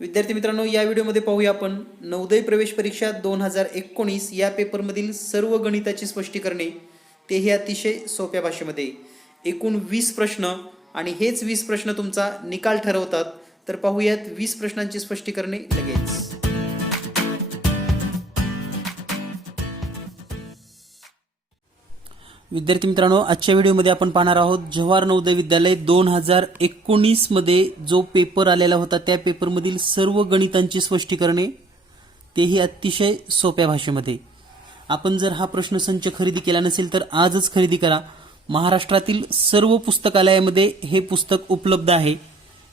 विद्यार्थी मित्रांनो, या व्हिडिओमध्ये पाहूया आपण नवोदय प्रवेश परीक्षा 2019 या पेपरमधील सर्व गणिताची स्पष्टीकरणे, तेही अतिशय सोप्या भाषेमध्ये. एकूण 20 प्रश्न आणि हेच 20 प्रश्न तुमचा निकाल ठरवतात. तर पाहूयात 20 प्रश्नांची स्पष्टीकरणे लगेच. विद्यार्थी मित्रांनो, आजच्या व्हिडिओमध्ये आपण पाहणार आहोत जवाहर नवोदय विद्यालय 2019 मध्ये जो पेपर आलेला होता त्या पेपरमधील सर्व गणितांची स्पष्टीकरणे, तेही अतिशय सोप्या भाषेमध्ये. आपण जर हा प्रश्नसंच खरेदी केला नसेल तर आजच खरेदी करा. महाराष्ट्रातील सर्व पुस्तकालयामध्ये हे पुस्तक उपलब्ध आहे.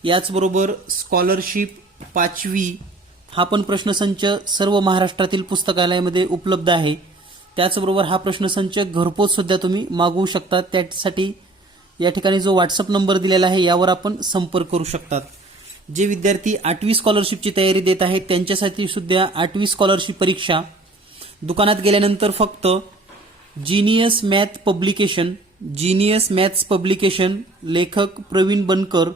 याचबरोबर स्कॉलरशिप 5वी हा पण प्रश्नसंच सर्व महाराष्ट्रातील पुस्तकालयामध्ये उपलब्ध आहे. त्याचबरोबर हा प्रश्नसंच घरपोच सुद्धा तुम्ही मागवू शकता. त्यासाठी या ठिकाणी जो व्हॉट्सअप नंबर दिलेला आहे यावर आपण संपर्क करू शकतात. जे विद्यार्थी 8वी स्कॉलरशिपची तयारी देत आहेत त्यांच्यासाठी सुद्धा 8वी स्कॉलरशिप परीक्षा दुकानात गेल्यानंतर फक्त जीनियस मॅथ्स पब्लिकेशन लेखक प्रवीण बनकर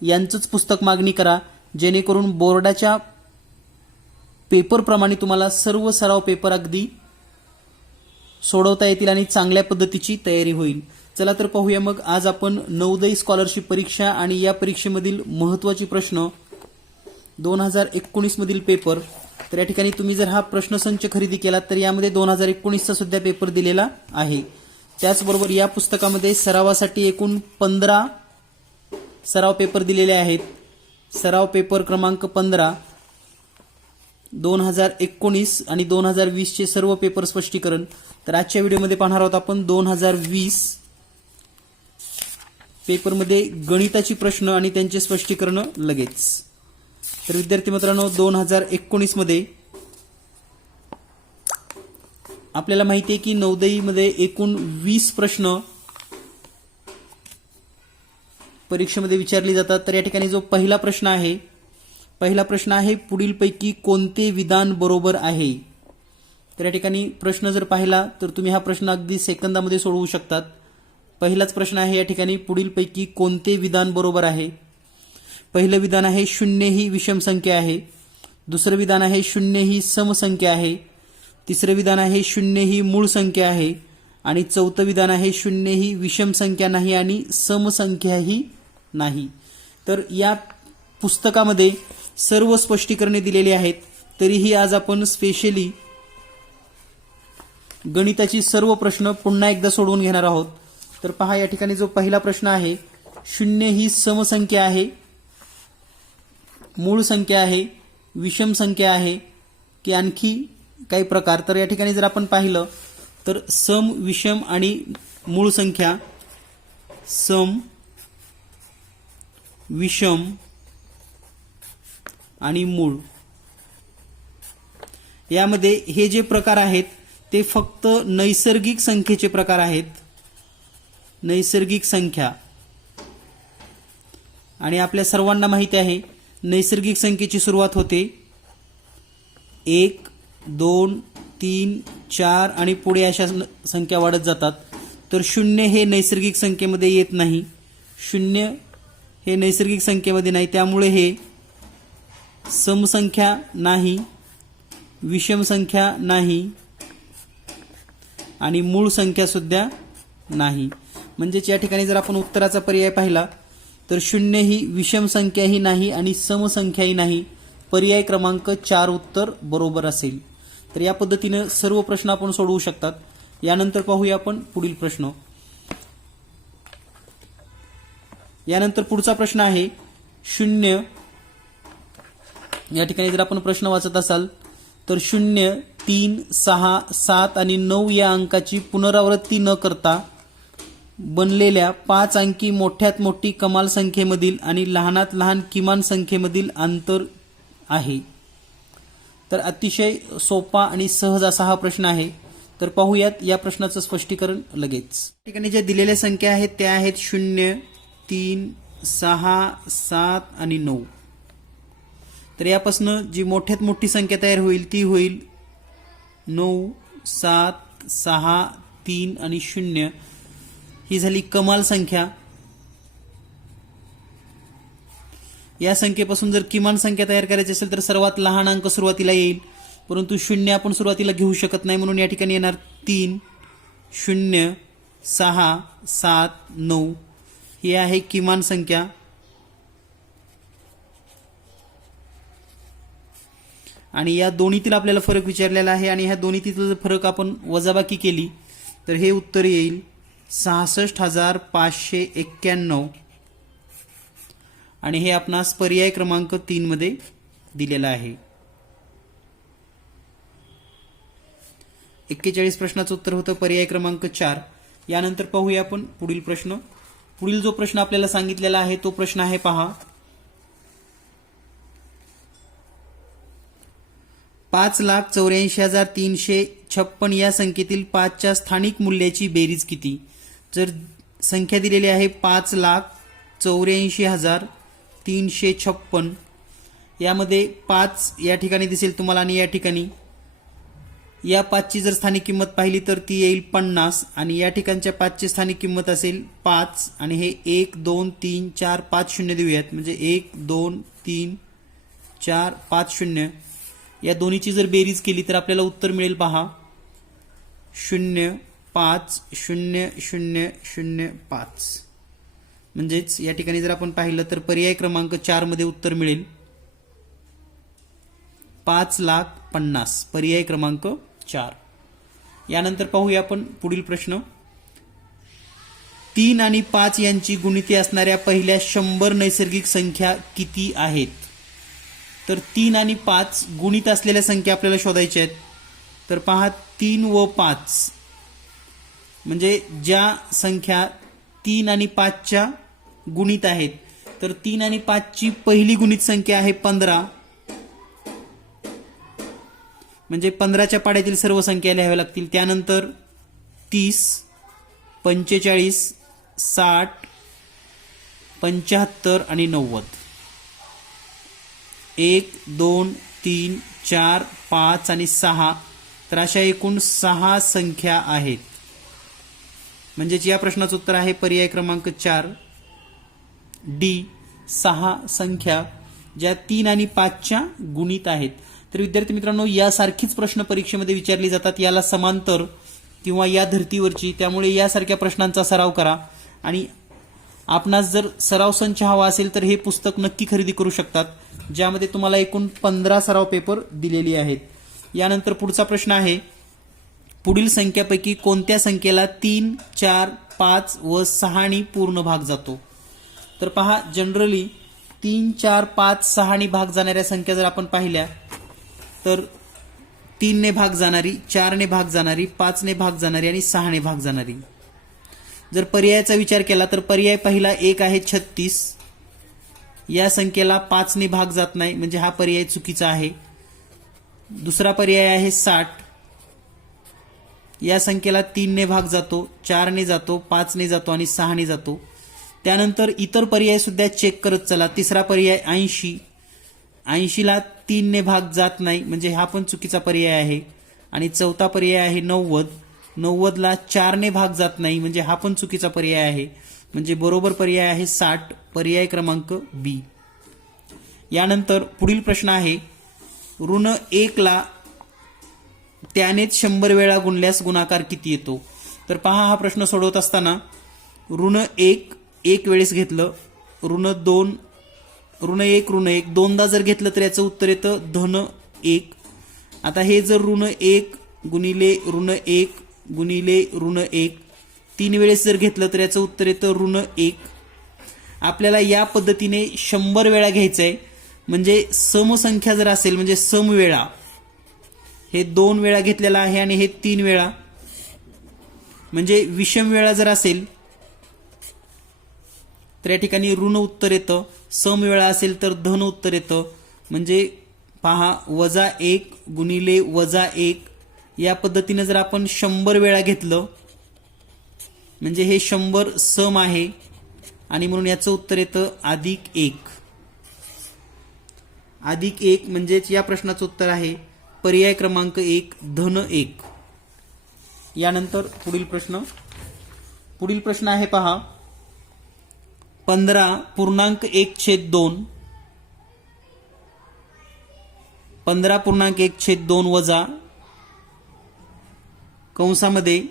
यांचंच पुस्तक मागणी करा, जेणेकरून बोर्डाच्या पेपरप्रमाणे तुम्हाला सर्व सराव पेपर अगदी सोडवता येतील आणि चांगल्या पद्धतीची तयारी होईल. चला तर पाहूया मग आज आपण नवोदय स्कॉलरशिप परीक्षा आणि या परीक्षेमधील महत्त्वाचे प्रश्न 2019 मधील पेपर. तर या ठिकाणी तुम्ही जर हा प्रश्नसंच खरेदी केला तर यामध्ये 2019चा सुद्धा पेपर दिलेला आहे. त्याचबरोबर या पुस्तकामध्ये सरावासाठी एकूण 15 सराव पेपर दिलेले आहेत. सराव पेपर क्रमांक 15 2019 आणि 2020 चे सर्व पेपर स्पष्टीकरण. तर आजच्या व्हिडिओमध्ये पाहणार आहोत आपण 2020 पेपरमध्ये गणिताची प्रश्न आणि त्यांचे स्पष्टीकरण लगेच. तर विद्यार्थी मित्रांनो, 2019 मध्ये आपल्याला माहिती आहे की नवोदयमध्ये एकूण 20 प्रश्न परीक्षेमध्ये विचारले जातात. तर या ठिकाणी जो पहिला प्रश्न आहे पुढीलपैकी कोणते विधान बरोबर आहे. तर या ठिकाणी प्रश्न जर पाहिला तर तुम्ही हा प्रश्न अगदी सेकंदामध्ये सोडवू शकतात. पहिलाच प्रश्न आहे या ठिकाणी पुढीलपैकी कोणते विधान बरोबर आहे. पहिलं विधान आहे 0 ही विषम संख्या आहे. दुसरं विधान आहे 0 ही समसंख्या आहे. तिसरं विधान आहे 0 ही मूळ संख्या आहे. आणि चौथं विधान आहे 0 ही विषम संख्या नाही आणि समसंख्याही नाही. तर या पुस्तकामध्ये सर्व स्पष्टीकरणे दिलेली आहेत. तरीही आज आपण स्पेशली गणिताची सर्व प्रश्न पुन्हा एकदा सोडवून घेणार आहोत. तर पहा, या ठिकाणी जो पहिला प्रश्न आहे 0 ही समसंख्या आहे, मूळ संख्या आहे, विषम संख्या आहे की आणखी काही प्रकार. तर या ठिकाणी जर आपण पाहिलं तर सम, विषम आणि मूळ संख्या, सम, विषम आणि मूळ, यामध्ये हे जे प्रकार आहेत ते फक्त नैसर्गिक संख्येचे प्रकार आहेत. नैसर्गिक संख्या, आणि आपल्या सर्वांना माहिती आहे नैसर्गिक संख्येची सुरुवात होते 1, 2, 3, 4 आणि पुढे अशा संख्या वाढत जातात. तर 0 हे नैसर्गिक संख्येमध्ये येत नाही. 0 हे नैसर्गिक संख्येमध्ये नाही, त्यामुळे हे समसंख्या नाही, विषम संख्या नाही आणि मूळ संख्या सुद्धा नाही. म्हणजेच या ठिकाणी जर आपण उत्तराचा पर्याय पाहिला तर 0 ही विषम संख्याही नाही आणि समसंख्याही नाही. पर्याय क्रमांक 4 उत्तर बरोबर असेल. तर या पद्धतीने सर्व प्रश्न आपण सोडवू शकतात. यानंतर पाहूया आपण पुढील प्रश्न. यानंतर पुढचा प्रश्न आहे 0. या ठिकाणी जर आपण प्रश्न वाचत असाल तर 0, 3, 6, 7 आणि 9 या अंकाची पुनरावृत्ती न करता बनलेल्या 5 अंकी मोठ्यात मोठी कमाल संख्येमधील आणि लहानात लहान किमान संख्येमधील अंतर आहे. तर अतिशय सोपा आणि सहज असा हा प्रश्न आहे. तर पाहूयात या प्रश्नाचं स्पष्टीकरण लगेच. या ठिकाणी ज्या दिलेल्या संख्या आहेत त्या आहेत 0, 3, 6, 7 आणि 9. तर यापासून जी मोठ्यात मोठी संख्या तयार होईल ती होईल 9, 7, 6, 3 आणि 0. ही झाली कमाल संख्या. या संख्येपासून जर किमान संख्या तयार करायची असेल तर सर्वात लहान अंक सुरुवातीला येईल, परंतु 0 आपण सुरुवातीला घेऊ शकत नाही, म्हणून या ठिकाणी येणार 3 0 6 7 9 ही आहे किमान संख्या. आणि या दोन्हीतील आपल्याला फरक विचारलेला आहे आणि ह्या दोन्हीतील जर फरक आपण वजाबाकी केली तर हे उत्तर येईल 66,591 आणि हे आपणास पर्याय क्रमांक 3 मध्ये दिलेला आहे. 41 प्रश्नाचं उत्तर होतं पर्याय क्रमांक 4. यानंतर पाहूया आपण पुढील प्रश्न. पुढील जो प्रश्न आपल्याला सांगितलेला आहे तो प्रश्न आहे पहा, 5,84,356 या संख्येतील 5च्या स्थानिक मूल्याची बेरीज किती. जर संख्या दिलेली आहे 5,84,356, यामध्ये 5 या ठिकाणी दिसेल तुम्हाला आणि या ठिकाणी या 5ची जर स्थानिक किंमत पाहिली तर ती येईल 50 आणि या ठिकाणच्या 5ची स्थानिक किंमत असेल 5 आणि हे 1 2 3 4 5 शून्य देऊयात, म्हणजे 1 2 3 4 5 शून्य. या दोन्हीची जर बेरीज केली तर आपल्याला उत्तर मिळेल पहा 0 5 0 0 0 5. म्हणजेच या ठिकाणी जर आपण पाहिलं तर पर्याय क्रमांक 4 मध्ये उत्तर मिळेल 5,50,000, पर्याय क्रमांक 4. यानंतर पाहूया आपण पुढील प्रश्न. 3 आणि 5 यांची गुणिते असणाऱ्या पहिल्या 100 नैसर्गिक संख्या किती आहेत. तर 3 आणि 5 गुणित असलेल्या संख्या आपल्याला शोधायच्या आहेत. तर पहा 3 व 5 म्हणजे ज्या संख्या 3 आणि 5च्या गुणित आहेत, तर 3 आणि 5ची पहिली गुणित संख्या आहे 15, म्हणजे 15च्या पाड्यातील सर्व संख्या लिहाव्या लागतील. त्यानंतर 30 45 60 75 आणि 90. 1 2 3 4 5 आणि 6, तर अशा एकूण 6 संख्या आहेत. म्हणजेच या प्रश्नाचं उत्तर आहे पर्याय क्रमांक 4 डी, 6 संख्या ज्या 3 आणि 5च्या गुणित आहेत. तर विद्यार्थी मित्रांनो, यासारखीच प्रश्न परीक्षेमध्ये विचारली जातात, याला समांतर किंवा या धर्तीवरची. त्यामुळे यासारख्या प्रश्नांचा सराव करा आणि आपणास जर सराव संच हवा असेल तर हे पुस्तक नक्की खरेदी करू शकतात, ज्यामध्ये तुम्हाला एकूण 15 सराव पेपर दिलेली आहेत. यानंतर पुढचा प्रश्न आहे, पुढील संख्यापैकी कोणत्या संख्येला 3 4 5 व 6 नी पूर्ण भाग जातो. तर पहा, जनरली 3 4 5 6 नी भाग जाणाऱ्या संख्या जर आपण पाहिल्या तर 3 ने भाग जाणारी, 4 ने भाग जाणारी, 5 ने भाग जाणारी आणि 6 ने भाग जाणारी. जर पर्यायाचा विचार केला तर पर्याय पहिला 1 आहे 36, या संख्येला 5 ने भाग जात नाही, म्हणजे हा पर्याय चुकीचा आहे. दुसरा पर्याय आहे 60, या संख्येला 3 ने भाग जातो, 4 ने जातो, 5 ने जातो आणि 6 ने जातो. त्यानंतर इतर पर्याय सुद्धा चेक करत चला. तिसरा पर्याय 80, 80ला 3 ने भाग जात नाही, म्हणजे हा पण चुकीचा पर्याय आहे. आणि चौथा पर्याय आहे 90, 90ला 4 ने भाग जात नाही, म्हणजे हा पण चुकीचा पर्याय आहे. म्हणजे बरोबर पर्याय आहे 60, पर्याय क्रमांक बी. यानंतर पुढील प्रश्न आहे, ऋण 1 ला त्यानेच 100 वेळा गुणल्यास गुणाकार किती येतो. तर पहा, हा प्रश्न सोडवत असताना ऋण 1 वेळेस घेतलं, ऋण 2 ऋण 1 दोनदा जर घेतलं तर याचं उत्तर येतं धन 1. आता हे जर ऋण 1 गुणिले ऋण 1 गुणिले ऋण 1 3 वेळेस जर घेतलं तर याचं उत्तर येतं ऋण 1. आपल्याला या पद्धतीने 100 वेळा घ्यायचं आहे. म्हणजे समसंख्या जर असेल, म्हणजे समवेळा, हे 2 वेळा घेतलेला आहे आणि हे 3 वेळा, म्हणजे विषम वेळा जर असेल तर या ठिकाणी ऋण उत्तर येतं. समवेळा असेल तर धन उत्तर येतं. म्हणजे पहा, -1 गुणिले -1 या पद्धतीने जर आपण 100 वेळा घेतलं म्हणजे हे 100 सम आहे आणि म्हणून याचं उत्तर येतं +1. +1 म्हणजेच या प्रश्नाचं उत्तर आहे पर्याय क्रमांक 1 धन 1. यानंतर पुढील प्रश्न आहे पहा, 15.1/2 15.1/2 वजा कंसामध्ये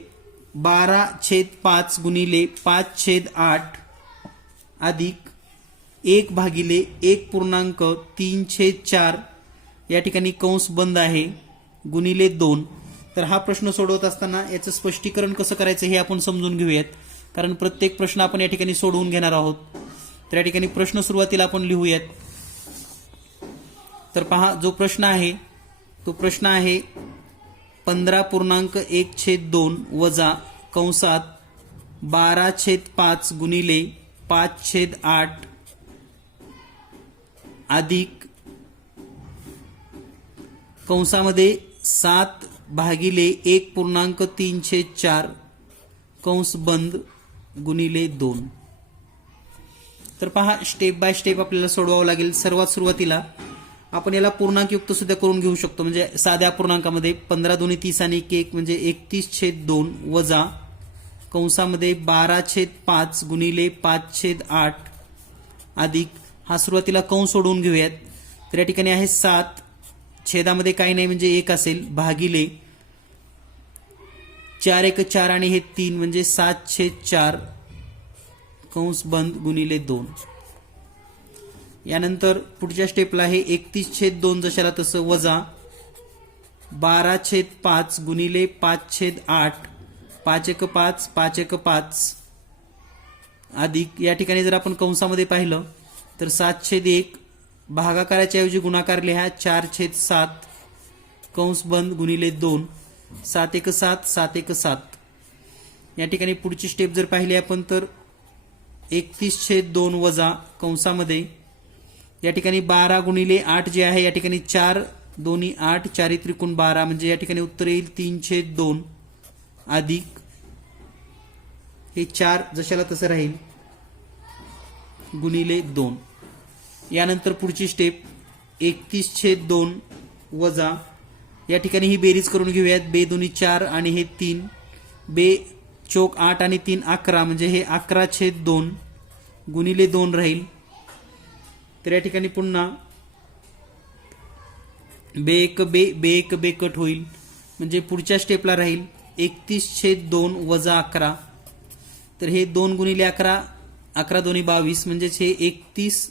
12/5 गुणिले 5/8 अधिक 1/1.3/4 या ठिकाणी कंस बंद आहे गुणिले 2. तर हा प्रश्न सोडवत असताना याचं स्पष्टीकरण कसं करायचं हे आपण समजून घेऊयात, कारण प्रत्येक प्रश्न आपण या ठिकाणी सोडवून घेणार आहोत. तर या ठिकाणी प्रश्न सुरुवातीला आपण लिहूयात. तर पहा, जो प्रश्न आहे तो प्रश्न आहे 15.1/2 वजा कंसात 12/5 गुणिले 5/8 अधिक कंसामध्ये 7/1.3/4 कंस बंद गुणिले 2. तर पहा, स्टेप बाय स्टेप आपल्याला सोडवावं लागेल. सर्वात सुरुवातीला आपण याला पूर्णांकयुक्त सुद्धा करून घेऊ शकतो, म्हणजे साध्या पूर्णांकामध्ये 15 दुनी 30 आणि 1 म्हणजे 31/2 वजा कंसामध्ये 12/5 गुणिले 5/8 अधिक हा सुरुवातीला कंस सोडवून घेऊयात. तर या ठिकाणी आहे 7, छेदामध्ये काही नाही म्हणजे 1 असेल, भागिले 4 1 4 आणि हे 3 म्हणजे 7/4 कंस बंद गुणिले 2. यानंतर पुढच्या स्टेपला आहे 31/2 जशाला तसं वजा 12/5 गुणिले 5/8 5 1 5 5 1 5 अधिक या ठिकाणी जर आपण कंसामध्ये पाहिलं तर 7/1 भागाकाराच्या ऐवजी गुणाकार लिहा 4/7 कंस बंद गुणिले 2 7 1 7 7 1 7. या ठिकाणी पुढची स्टेप जर पाहिली आपण तर 31/2 वजा कंसामध्ये या ठिकाणी 12 गुणिले 8 जे आहे या ठिकाणी 4 दोन्ही 8 4 त्रिकोण 12 म्हणजे या ठिकाणी उत्तर येईल 3/2 अधिक हे 4 जशाला तसं राहील गुणिले 2. यानंतर पुढची स्टेप 31/2 वजा या ठिकाणी ही बेरीज करून घेऊयात. 2 दोन्ही 4 आणि हे 3 2 चौक 8 आणि 3 11 म्हणजे हे 11/2 गुणिले 2 राहील. तर या ठिकाणी पुन्हा 2 1 2 कट होईल म्हणजे पुढच्या स्टेपला राहील 31/2 वजा 11. तर हे 2 गुणिले 11 11 दोन्ही 22 म्हणजेच हे 31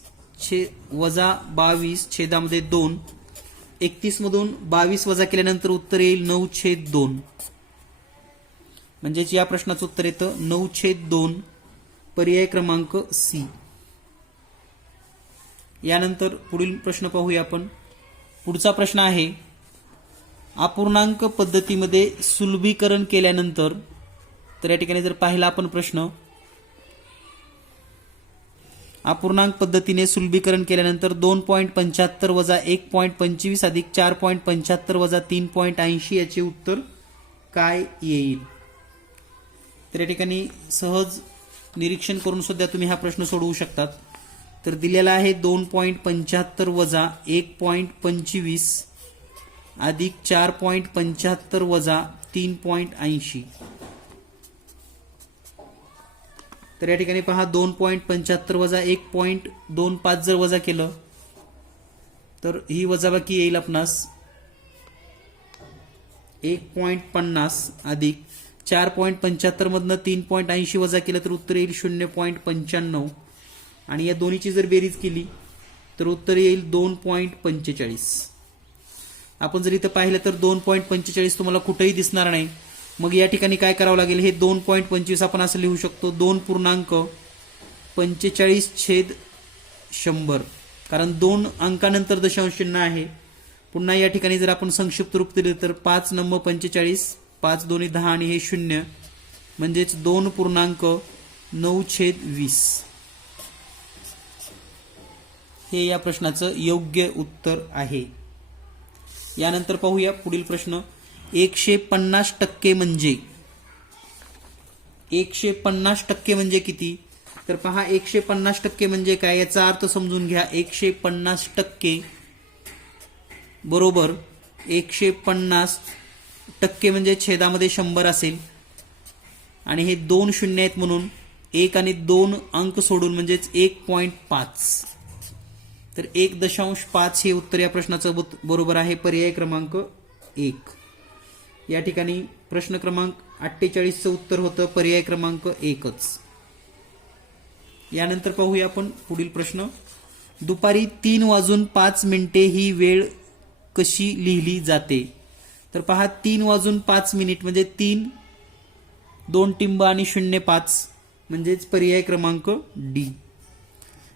वजा 22 छेदामध्ये 2. 31 मधून 22 वजा केल्यानंतर उत्तर येईल 9/2 म्हणजेच या प्रश्नाचं उत्तर येतं 9/2 पर्याय क्रमांक सी. यानंतर पुढील प्रश्न पाहूया आपण. पुढचा प्रश्न आहे अपूर्णांक पद्धतीमध्ये सुलभीकरण केल्यानंतर. तर या ठिकाणी जर पाहिला आपण प्रश्न अपूर्णांक पद्धतीने सुलभीकरण केल्यानंतर 2.75 वजा 1.25 अधिक 4.75 वजा 3.80 याचे उत्तर काय येईल. तर या ठिकाणी सहज निरीक्षण करून सुद्धा तुम्ही हा प्रश्न सोडवू शकतात. तर दिलेला आहे 2.75 वजा 1.25 अधिक 4.75 वजा 3.80. तर या ठिकाणी पहा 2.75 वजा 1.25 जर वजा केलं तर ही वजाबाकी येईल आपणास 1.50 अधिक 4.75 मधनं 3.80 वजा केलं तर उत्तर येईल 0.95 आणि या दोन्हीची जर बेरीज केली तर उत्तर येईल 2.45. आपण जर इथं पाहिलं तर 2.45 तुम्हाला कुठेही दिसणार नाही. मग या ठिकाणी काय करावं लागेल, हे 2.25 आपण असं लिहू शकतो 2.45/100 कारण 2 अंकानंतर दशांश चिन्ह आहे. पुन्हा या ठिकाणी जर आपण संक्षिप्त रूप दिले तर 5 नंबर 45 5 दोन्ही 10 आणि हे 0 म्हणजेच 2.9/20 हे या प्रश्नाचं योग्य उत्तर आहे. यानंतर पाहूया पुढील प्रश्न. 150% म्हणजे 150% म्हणजे किती. तर पहा 150% म्हणजे काय याचा अर्थ समजून घ्या. 150% बरोबर 150% म्हणजे छेदामध्ये 100 असेल आणि हे 2 शून्य आहेत म्हणून 1 आणि 2 अंक सोडून म्हणजेच 1.5 तर 1.5 हे उत्तर या प्रश्नाचं बरोबर आहे, पर्याय क्रमांक 1. या ठिकाणी प्रश्न क्रमांक 48चं उत्तर होतं पर्याय क्रमांक 1च. यानंतर पाहूया आपण पुढील प्रश्न. दुपारी 3:05 ही वेळ कशी लिहिली जाते? तर पहा, 3:05 म्हणजे 3, 2 टिंब आणि 0.5 म्हणजेच पर्याय क्रमांक डी.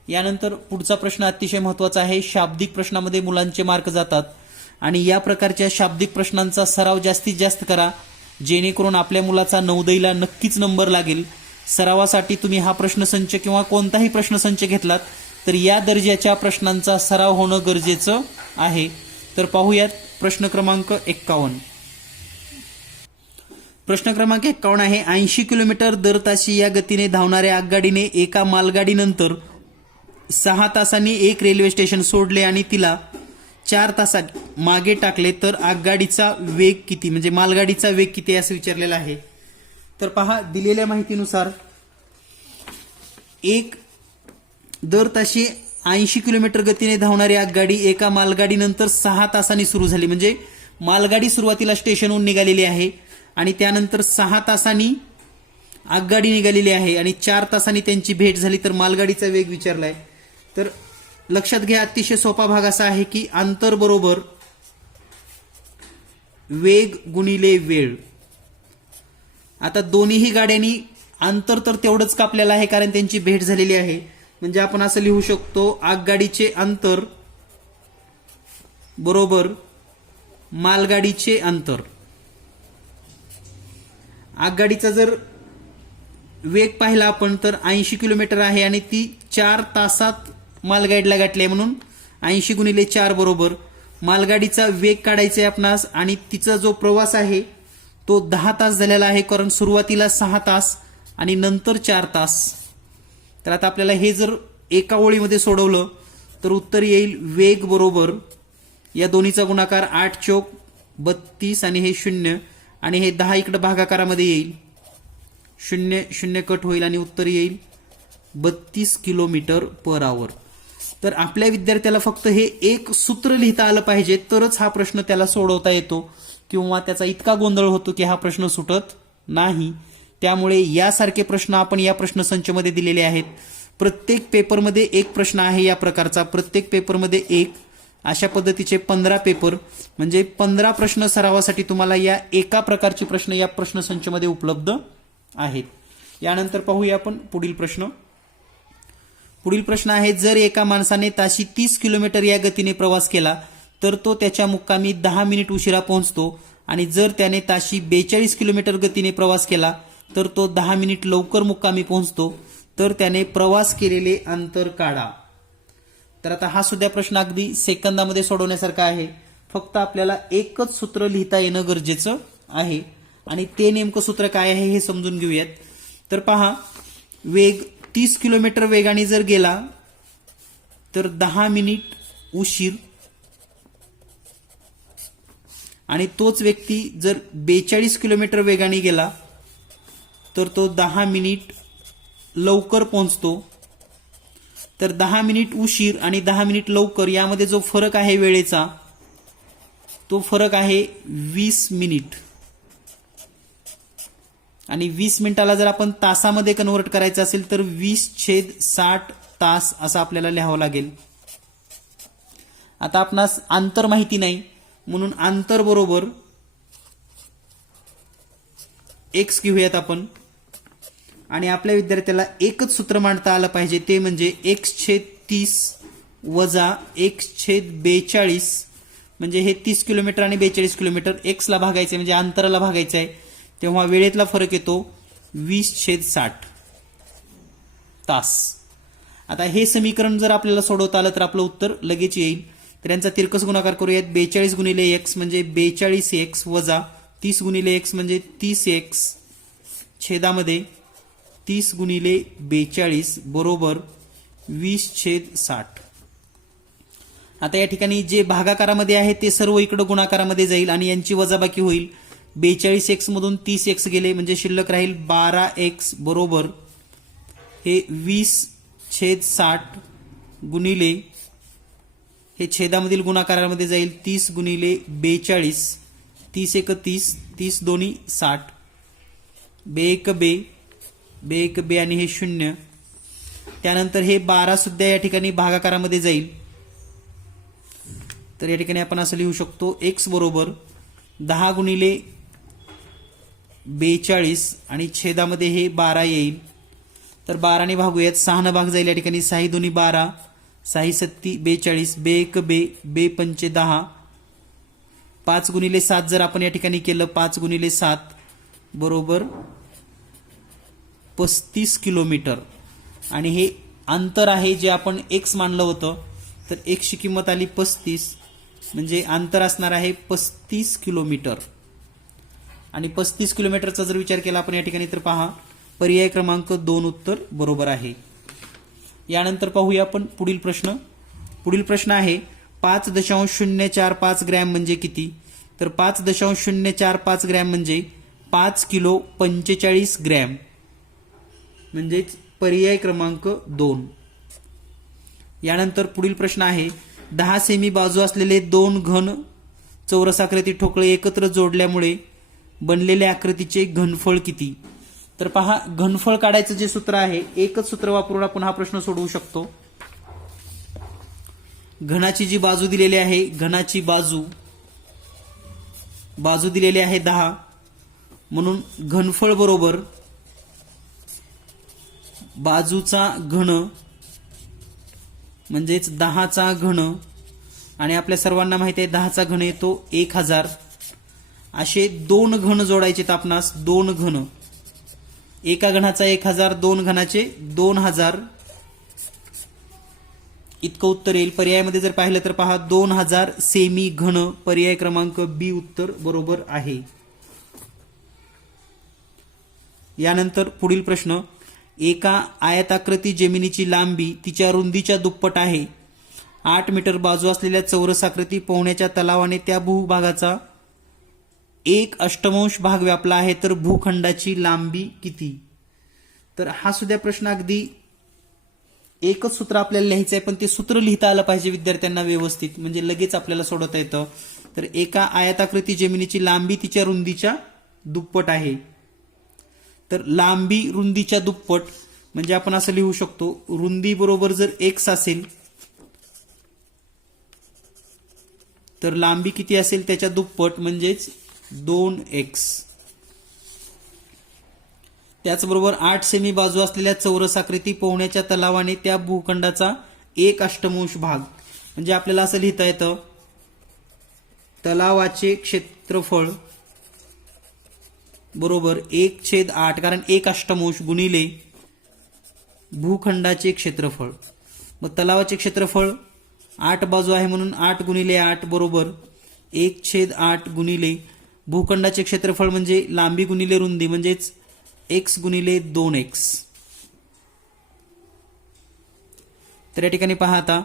यानंतर पुढचा प्रश्न अतिशय महत्वाचा आहे. शाब्दिक प्रश्नामध्ये मुलांचे मार्क जातात आणि या प्रकारच्या शाब्दिक प्रश्नांचा सराव जास्तीत जास्त करा, जेणेकरून आपल्या मुलाचा नवोदयला नक्कीच नंबर लागेल. सरावासाठी तुम्ही हा प्रश्नसंच किंवा कोणताही प्रश्नसंच घेतलात तर या दर्जाच्या प्रश्नांचा सराव होणं गरजेचं आहे. तर पाहूयात प्रश्न क्रमांक 51. प्रश्न क्रमांक 51 आहे, 80 किलोमीटर दर ताशी या गतीने धावणाऱ्या आगगाडीने एका मालगाडीनंतर 6 तासांनी एक रेल्वे स्टेशन सोडले आणि तिला 4 तासात मागे टाकले तर आगगाडीचा वेग किती, म्हणजे मालगाडीचा वेग किती असं विचारलेलं आहे. तर पहा, दिलेल्या माहितीनुसार एक दर ताशी 80 किलोमीटर गतीने धावणारी आगगाडी एका मालगाडीनंतर 6 तासांनी सुरू झाली, म्हणजे मालगाडी सुरुवातीला स्टेशनहून निघालेली आहे आणि त्यानंतर 6 तासांनी आगगाडी निघालेली आहे आणि 4 तासांनी त्यांची भेट झाली, तर मालगाडीचा वेग विचारलाय. तर लक्षात घ्या, अतिशय सोपा भाग असा आहे की अंतर बरोबर वेग गुणिले वेळ. आता दोन्हीही गाड्यांनी अंतर तर तेवढंच कापलेलं आहे कारण त्यांची भेट झालेली आहे, म्हणजे आपण असं लिहू शकतो, आगगाडीचे अंतर बरोबर मालगाडीचे अंतर. आगगाडीचा जर वेग पाहिला आपण तर 80 किलोमीटर आहे आणि ती 4 तासात मालगाडीला गाठली, म्हणून 80 गुणिले 4 बरोबर मालगाडीचा वेग काढायचा आहे आपणास आणि तिचा जो प्रवास आहे तो 10 तास झालेला आहे, कारण सुरुवातीला 6 तास आणि नंतर 4 तास. तर आता आपल्याला हे जर एका ओळीमध्ये सोडवलं तर उत्तर येईल वेग बरोबर या दोन्हीचा गुणाकार 8 चोक 32 आणि हे 0 आणि हे 10 इकडे भागाकारामध्ये येईल, 0 0 कट होईल आणि उत्तर येईल 32 किलोमीटर पर आवर. तर आपल्या विद्यार्थ्याला फक्त हे एक सूत्र लिहिता आलं पाहिजे तरच हा प्रश्न त्याला सोडवता येतो, किंवा त्याचा इतका गोंधळ होतो की हा प्रश्न सुटत नाही. त्यामुळे यासारखे प्रश्न आपण या प्रश्नसंचमध्ये दिलेले आहेत. प्रत्येक पेपरमध्ये एक प्रश्न आहे या प्रकारचा, प्रत्येक पेपरमध्ये एक, अशा पद्धतीचे 15 पेपर, म्हणजे 15 प्रश्न सरावासाठी तुम्हाला या एका प्रकारचे प्रश्न या प्रश्नसंचमध्ये उपलब्ध आहेत. यानंतर पाहूया आपण पुढील प्रश्न. पुढील प्रश्न आहे, जर एका माणसाने ताशी 30 किलोमीटर या गतीने प्रवास केला तर तो त्याच्या मुक्कामी 10 मिनिट उशिरा पोहोचतो, आणि जर त्याने ताशी 42 किलोमीटर गतीने प्रवास केला तर तो 10 मिनिट लवकर मुक्कामी पोहोचतो, तर त्याने प्रवास केलेले अंतर काढा. तर आता हा सुद्धा प्रश्न अगदी सेकंदामध्ये सोडवण्यासारखा आहे. फक्त आपल्याला एकच सूत्र लिहिता येणं गरजेचं आहे आणि ते नेमकं सूत्र काय आहे हे समजून घेऊयात. तर पहा, वेग 30 किलोमीटर वेगाने जर गेला तर 10 मिनिट उशीर, आणि तोच व्यक्ती जर 42 किलोमीटर वेगाने गेला तर तो 10 मिनिट लवकर पोहोचतो. तर 10 मिनिट उशीर आणि 10 मिनिट लवकर यामध्ये जो फरक आहे वेळेचा, तो फरक आहे 20 मिनिट. आणि 20 मिनिटाला जर आपण तासामध्ये कन्व्हर्ट करायचं असेल तर 20/60 तास असं आपल्याला लिहावं लागेल. आता आपणास अंतर माहिती नाही म्हणून अंतर बरोबर x घेऊयात आपण, आणि आपल्या विद्यार्थ्याला एकच सूत्र मांडता आलं पाहिजे, ते म्हणजे x/30 वजा x/42, म्हणजे हे 30 किलोमीटर आणि 42 किलोमीटर x ला भागायचं म्हणजे अंतराला भागायचं आहे, तेव्हा वेळेतला फरक येतो 20/60 तास. आता हे समीकरण जर आपल्याला सोडवता आलं तर आपलं उत्तर लगेच येईल. तर यांचा तिरकस गुणाकार करूयात. 42 गुणिले x म्हणजे 42x वजा 30 गुणिले x म्हणजे 30x छेदामध्ये 30 गुणिले 42 बरोबर 20/60. आता या ठिकाणी जे भागाकारामध्ये आहे ते सर्व इकडे गुणाकारामध्ये जाईल आणि यांची वजाबाकी होईल. 42x मधून 30x गेले म्हणजे शिल्लक राहील 12x बरोबर हे 20/60 गुणिले हे छेदामधील गुणाकारामध्ये जाईल 30 गुणिले 42, 30 एक 30, 30 दोन्ही 60, बे एक बे, बे एक बे आणि हे 0. त्यानंतर हे 12 सुद्धा या ठिकाणी भागाकारामध्ये जाईल. तर या ठिकाणी आपण असं लिहू शकतो x बरोबर 10 गुणिले 42 आणि छेदामध्ये हे 12 येईल. तर 12 ने भागूयात, 6 न भाग जाईल या ठिकाणी, 6 दोन्ही 12, 6 सत्ती 42, बे एक बे, बे पंचे 10, 5 गुणिले 7 जर आपण या ठिकाणी केलं, 5 गुणिले 7 बरोबर 35 किलोमीटर. आणि हे अंतर आहे जे आपण x मानलं होतं, तर x ची किंमत आली 35, म्हणजे अंतर असणार आहे 35 किलोमीटर. आणि 35 किलोमीटरचा जर विचार केला आपण या ठिकाणी तर पहा पर्याय क्रमांक 2 उत्तर बरोबर आहे. यानंतर पाहूया आपण पुढील प्रश्न. पुढील प्रश्न आहे 5.045 ग्रॅम म्हणजे किती? तर 5.045 ग्रॅम म्हणजे 5 किलो 45 ग्रॅम, म्हणजेच पर्याय क्रमांक 2. यानंतर पुढील प्रश्न आहे 10 सेमी बाजू असलेले 2 घन चौरसाकृती ठोकळे एकत्र जोडल्यामुळे बनलेल्या आकृतीचे घनफळ किती? तर पहा, घनफळ काढायचं जे सूत्र आहे, एकच सूत्र वापरून आपण हा प्रश्न सोडवू शकतो. घनाची जी बाजू दिलेली आहे, घनाची बाजू दिलेली आहे 10, म्हणून घनफळ बरोबर बाजूचा घन म्हणजेच 10चा घन, आणि आपल्या सर्वांना माहिती आहे 10चा घन येतो 1000. असे 2 घन जोडायचे आपणास, 2 घन, एका घनाचा 1000, 2 घनाचे 2000 इतकं उत्तर येईल. पर्यायामध्ये जर पाहिलं तर पहा 2000 सेमी घन, पर्याय क्रमांक बी उत्तर बरोबर आहे. यानंतर पुढील प्रश्न, एका आयताकृती जमिनीची लांबी तिच्या रुंदीच्या दुप्पट आहे. 8 मीटर बाजू असलेल्या चौरसाकृती पोहण्याच्या तलावाने त्या भूभागाचा 1/8 भाग व्यापला आहे, तर भूखंडाची लांबी किती? तर हा सुद्धा प्रश्न अगदी एकच सूत्र आपल्याला लिहायचं आहे, पण ते सूत्र लिहिता आलं पाहिजे विद्यार्थ्यांना व्यवस्थित, म्हणजे लगेच आपल्याला सोडवता येतं. तर एका आयताकृती जमिनीची लांबी तिच्या रुंदीच्या दुप्पट आहे. तर लांबी रुंदीच्या दुप्पट म्हणजे आपण असं लिहू शकतो, रुंदी बरोबर जर x असेल तर लांबी किती असेल त्याच्या दुप्पट म्हणजेच 2x. त्याचबरोबर 8 सेमी बाजू असलेल्या चौरसाकृती पोहण्याच्या तलावाने त्या भूखंडाचा 1/8 भाग, म्हणजे आपल्याला असं लिहिता येतं, तलावाचे क्षेत्रफळ बरोबर 1/8, कारण 1/8 गुणिले भूखंडाचे क्षेत्रफळ. मग तलावाचे क्षेत्रफळ 8 बाजू आहे म्हणून 8 गुणिले 8 बरोबर 1/8 गुणिले भूखंडाचे क्षेत्रफळ म्हणजे लांबी गुणिले रुंदी म्हणजेच x गुणिले 2x. तर या ठिकाणी पहा आता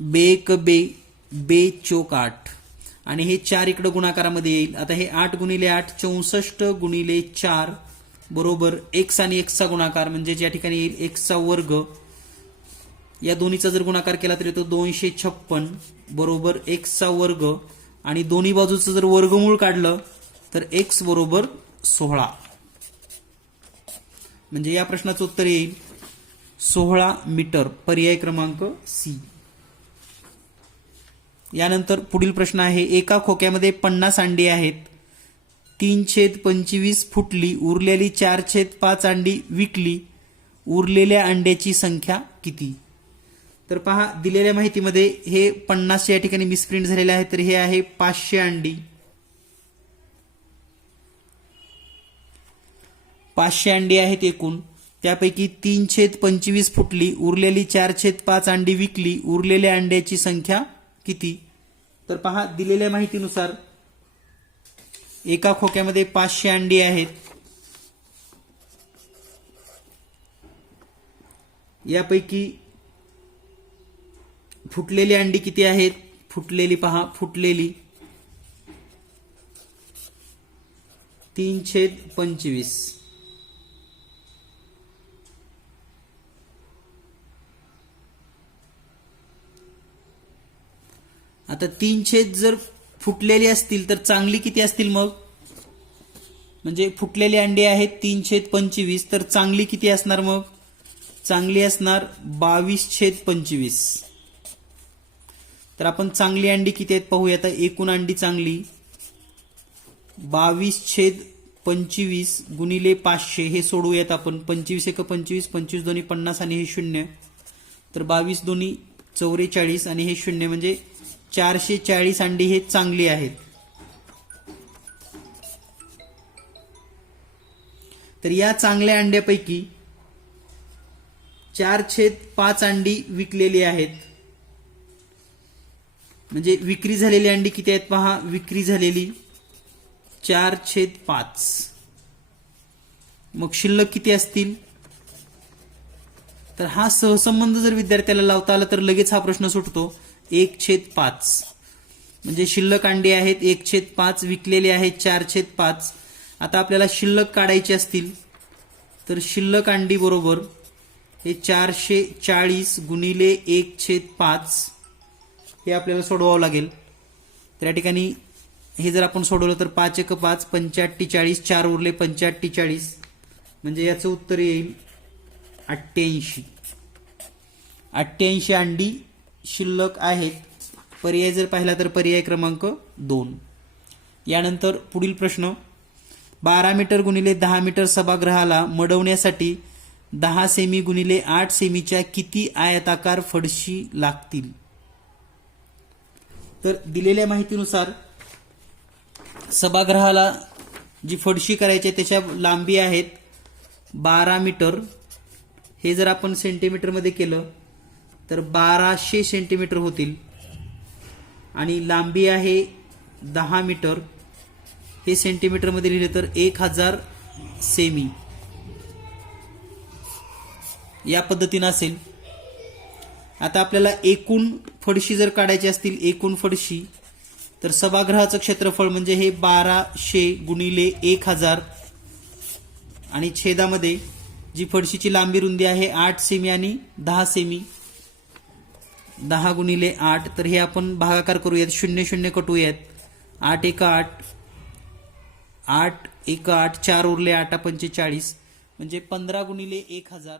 बे एक बे, बे चोक 8 आणि हे 4 इकडे गुणाकारामध्ये येईल. आता हे 8 गुणिले 8 64 गुणिले 4 बरोबर x आणि x चा गुणाकार म्हणजे या ठिकाणी येईल x चा वर्ग. या दोन्हीचा जर गुणाकार केला तर येतो 256 बरोबर x चा वर्ग, आणि दोन्ही बाजूचं जर वर्गमूळ काढलं तर x बरोबर 16, म्हणजे या प्रश्नाचं उत्तर येईल 16 मीटर, पर्याय क्रमांक सी. यानंतर पुढील प्रश्न आहे, एका खोक्यामध्ये 50 अंडी आहेत, 3/25 फुटली, उरलेली 4/5 अंडी विकली, उरलेल्या अंड्याची संख्या किती? तर पहा, दिलेल्या माहितीमध्ये हे 50 या ठिकाणी मिसप्रिंट झालेले आहे, तर हे आहे 500 अंडी. 500 अंडी आहेत एकूण, त्यापैकी 3/25 फुटली, उरलेली 4/5 अंडी विकली, उरलेल्या अंड्याची संख्या किती? तर पहा, दिलेल्या माहितीनुसार एका खोक्यामध्ये 500 अंडी आहेत, यापैकी फुटलेली अंडी किती आहेत? फुटलेली पहा, फुटलेली 3/25 आता 3 छेद जर फुटलेली असतील तर चांगली किती असतील मग? म्हणजे फुटलेली अंडी आहेत 3/25, तर चांगली किती असणार मग? चांगली असणार 22/25. तर आपण चांगली अंडी किती आहेत पाहूया. आता एकूण अंडी चांगली 22/25 गुणिले 500 हे सोडवूयात आपण. 25 एक 25, 25 दोन्ही 50 आणि हे 0, तर 22 दोन्ही 44 आणि हे 0 म्हणजे 440 अंडी हे चांगली आहेत. तर या चांगल्या अंड्यापैकी 4/5 अंडी विकलेली आहेत. म्हणजे विक्री झालेली अंडी किती आहेत पहा. विक्री झालेली 4/5. मग शिल्लक किती असतील? तर हा सहसंबंध जर विद्यार्थ्याला लावता आला तर लगेच हा प्रश्न सुटतो. 1/5 म्हणजे शिल्लक अंडी आहेत 1/5, विकलेले आहेत 4/5. आता आपल्याला शिल्लक काढायची असतील तर शिल्लक अंडी बरोबर हे 440 गुणिले 1/5 हे आपल्याला सोडवावं लागेल. तर या ठिकाणी हे जर आपण सोडवलं तर 5 एक 5, 45, 4 उरले 45, म्हणजे याचं उत्तर येईल 88. 88 अंडी शिल्लक आहेत. पर्याय जर पाहिला तर पर्याय क्रमांक 2. यानंतर पुढील प्रश्न. 12 मीटर गुणिले 10 मीटर सभागृहाला मडवण्यासाठी 10 सेमी गुणिले 8 सेमीच्या किती आयताकार फडशी लागतील? तर दिलेल्या माहितीनुसार सभागृहाला जी फडशी करायची आहे त्याच्या लांबी आहेत 12 मीटर. हे जर आपण सेंटीमीटरमध्ये केलं तर 1200 सेंटीमीटर होतील. आणि लांबी आहे 10 मीटर. हे सेंटीमीटरमध्ये लिहिले तर 1000 सेमी या पद्धतीने असेल. आता आपल्याला एकूण फडशी जर काढायची असतील, एकूण फडशी, तर सभागृहाचं क्षेत्रफळ म्हणजे हे 1200 गुणिले 1000 आणि छेदामध्ये जी फडशीची लांबी रुंदी आहे 8 सेमी आणि 10 सेमी, 10 गुणिले 8, तर हे आपण भागाकार करूयात, 0 0 कटूयात. 8 एक 8, 8 एक 8, 4 उरले 8 45, म्हणजे 15 गुणिले 1000